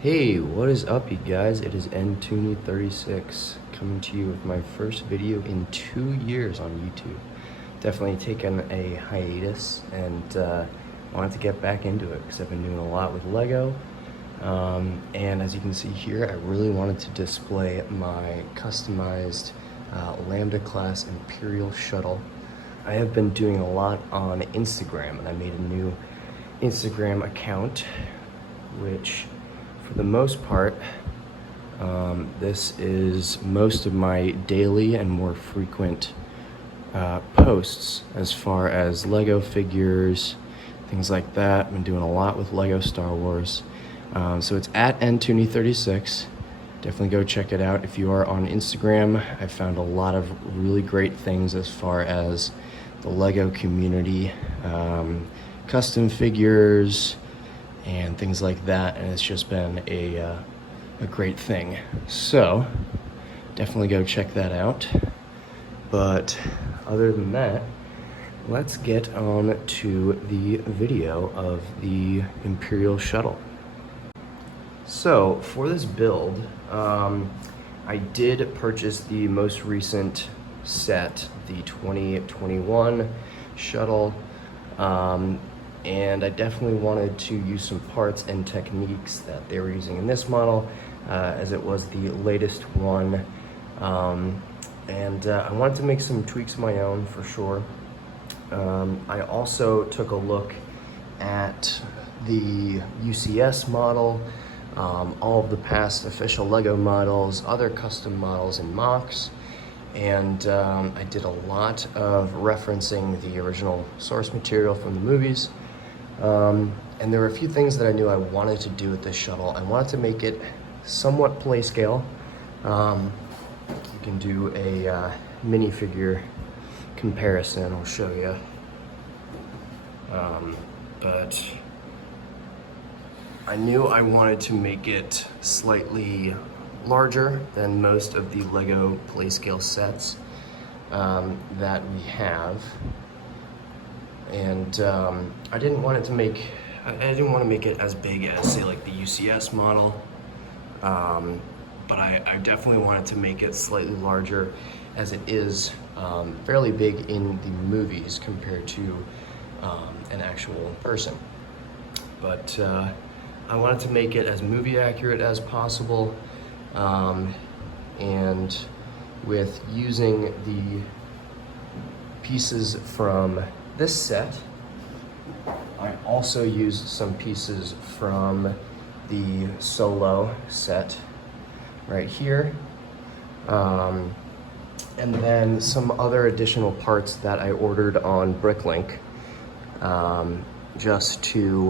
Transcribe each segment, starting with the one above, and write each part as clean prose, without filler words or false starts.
Hey, what is up, you guys? It is N-Tooney36 coming to you with my first video in 2 years on YouTube. Definitely taken a hiatus and wanted to get back into it because I've been doing a lot with Lego. And as you can see here, I really wanted to display my customized Lambda class Imperial Shuttle. I have been doing a lot on Instagram, and I made a new Instagram account, which for the most part, this is most of my daily and more frequent posts as far as Lego figures, things like that. I've been doing a lot with Lego Star Wars. So it's at N-Tooney36. Definitely go check it out. If you are on Instagram, I found a lot of really great things as far as the Lego community, custom figures, and things like that, and it's just been a great thing. So definitely go check that out. But other than that, let's get on to the video of the Imperial Shuttle. So for this build, I did purchase the most recent set, the 2021 Shuttle, and I definitely wanted to use some parts and techniques that they were using in this model, as it was the latest one. I wanted to make some tweaks of my own for sure. I also took a look at the UCS model, all of the past official Lego models, other custom models and MOCs, and I did a lot of referencing the original source material from the movies. And there were a few things that I knew I wanted to do with this shuttle. I wanted to make it somewhat playscale. You can do a minifigure comparison, I'll show you. But I knew I wanted to make it slightly larger than most of the Lego playscale sets that we have. And I didn't want to make it as big as, say, like the UCS model, but I definitely wanted to make it slightly larger, as it is fairly big in the movies compared to an actual person. But I wanted to make it as movie accurate as possible, and with using the pieces from this set, I also used some pieces from the Solo set right here, and then some other additional parts that I ordered on Bricklink, just to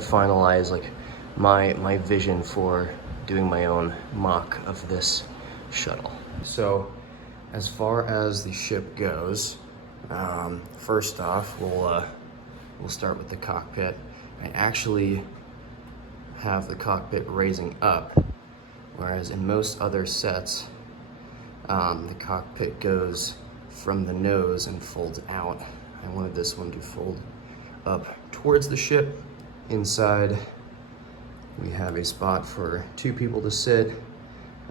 finalize like my vision for doing my own mock of this shuttle. So as far as the ship goes, first off, we'll start with the cockpit. I actually have the cockpit raising up, whereas in most other sets, the cockpit goes from the nose and folds out. I wanted this one to fold up towards the ship. Inside, we have a spot for 2 people to sit.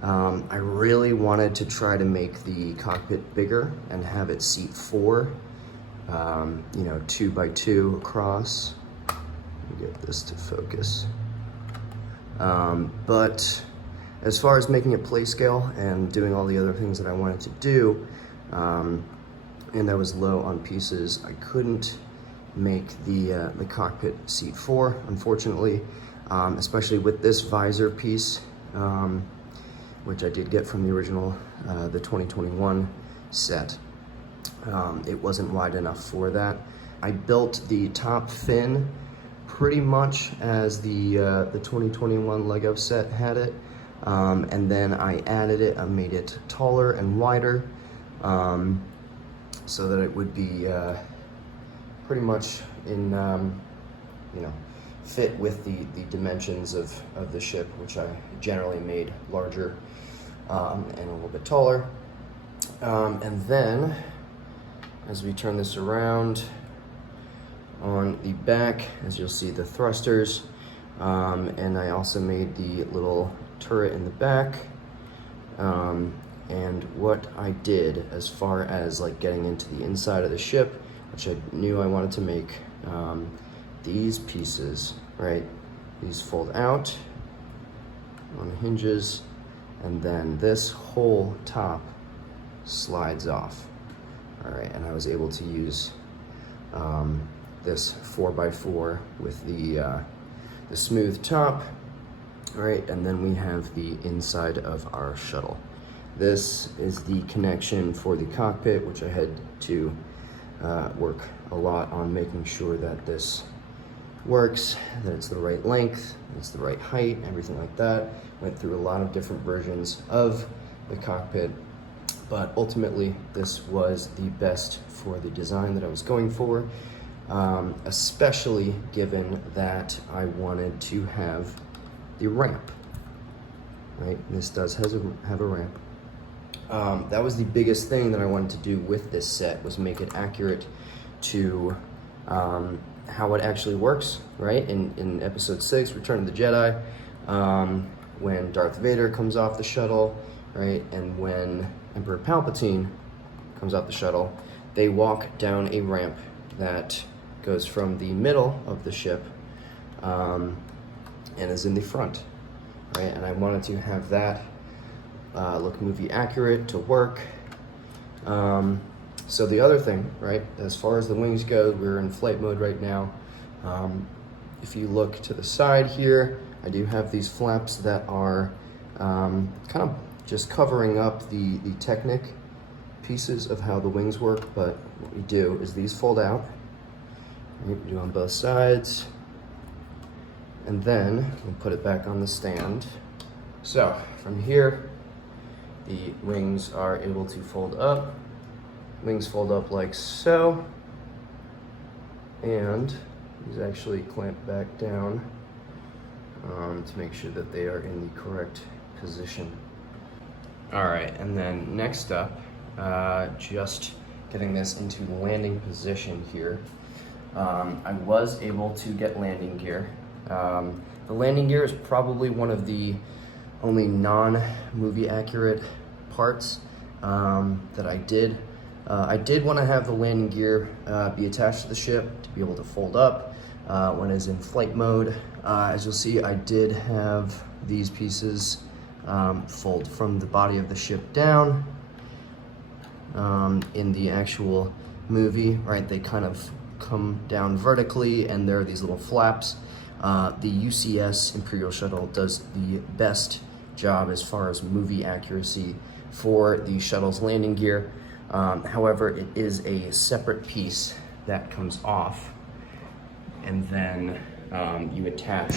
I really wanted to try to make the cockpit bigger and have it seat 4, 2 by 2 across. Let me get this to focus. But as far as making it playscale and doing all the other things that I wanted to do, and I was low on pieces, I couldn't make the cockpit seat 4, unfortunately, especially with this visor piece, which I did get from the original, the 2021 set. It wasn't wide enough for that. I built the top fin pretty much as the 2021 Lego set had it, and then I added it. I made it taller and wider, so that it would be pretty much in fit with the dimensions of the ship, which I generally made larger and a little bit taller. And then, as we turn this around, on the back, as you'll see, the thrusters And I also made the little turret in the back. And what I did as far as like getting into the inside of the ship, which I knew I wanted to make, these pieces, right? These fold out on hinges, and then this whole top slides off. All right, and I was able to use this 4x4 with the smooth top. All right, and then we have the inside of our shuttle. This is the connection for the cockpit, which I had to work a lot on making sure that this works, that it's the right length, it's the right height, everything like that. Went through a lot of different versions of the cockpit, but ultimately this was the best for the design that I was going for, especially given that I wanted to have the ramp, right? This does have a ramp. That was the biggest thing that I wanted to do with this set, was make it accurate to how it actually works, right? In episode 6, Return of the Jedi, when Darth Vader comes off the shuttle, right? And when Emperor Palpatine comes off the shuttle, they walk down a ramp that goes from the middle of the ship and is in the front, right? And I wanted to have that look movie accurate to work. So the other thing, right, as far as the wings go, we're in flight mode right now. If you look to the side here, I do have these flaps that are kind of just covering up the Technic pieces of how the wings work, but what we do is these fold out, right, we do on both sides, and then we'll put it back on the stand. So from here, the wings are able to fold up. Wings fold up like so, and these actually clamp back down to make sure that they are in the correct position. All right, and then next up, just getting this into landing position here. I was able to get landing gear. The landing gear is probably one of the only non-movie accurate parts that I did. I did want to have the landing gear be attached to the ship to be able to fold up when it's in flight mode. As you'll see, I did have these pieces fold from the body of the ship down. In the actual movie, right, they kind of come down vertically, and there are these little flaps. The UCS Imperial Shuttle does the best job as far as movie accuracy for the shuttle's landing gear. However, it is a separate piece that comes off, and then you attach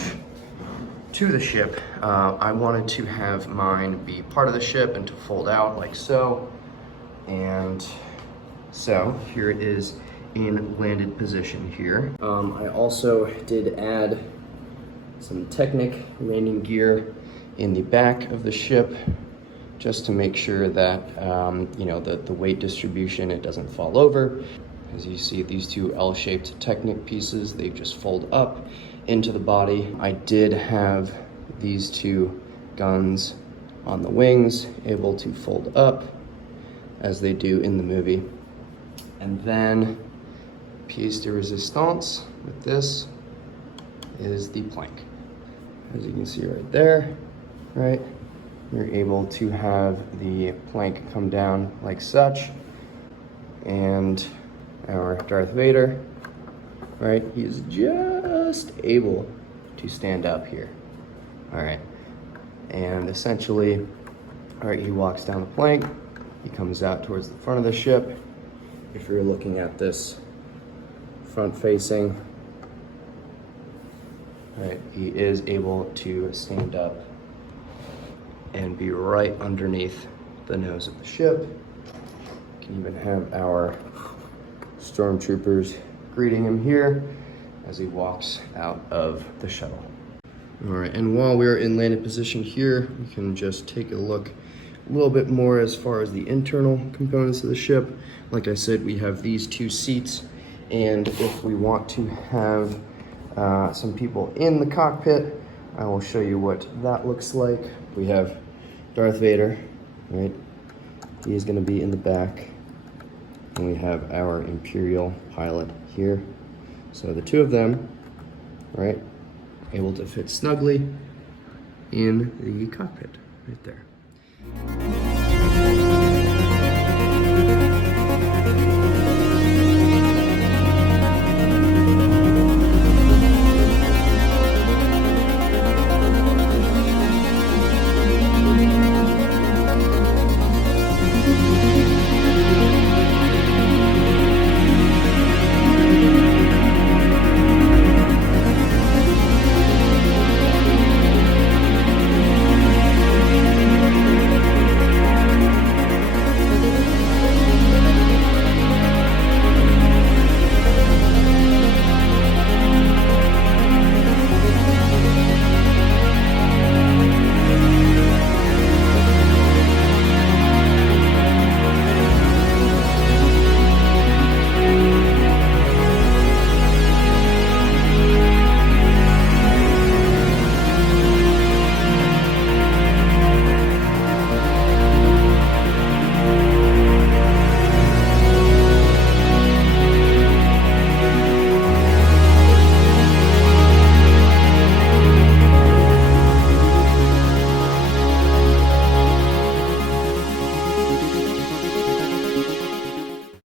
to the ship. I wanted to have mine be part of the ship and to fold out like so. And so here it is in landed position here. I also did add some Technic landing gear in the back of the ship, just to make sure that the weight distribution, it doesn't fall over. As you see, these two L-shaped Technic pieces, they just fold up into the body. I did have these two guns on the wings able to fold up as they do in the movie. And then pièce de résistance with this is the plank. As you can see right there, right? You're able to have the plank come down like such. And our Darth Vader, right? He's just able to stand up here. All right. And essentially, all right, he walks down the plank. He comes out towards the front of the ship. If you're looking at this front facing, right, he is able to stand up and be right underneath the nose of the ship. You can even have our stormtroopers greeting him here as he walks out of the shuttle. All right, and while we're in landed position here, we can just take a look a little bit more as far as the internal components of the ship. Like I said, we have these two seats, and if we want to have some people in the cockpit. I will show you what that looks like. We have Darth Vader, right? He is going to be in the back. And we have our Imperial pilot here. So the two of them, right, able to fit snugly in the cockpit right there.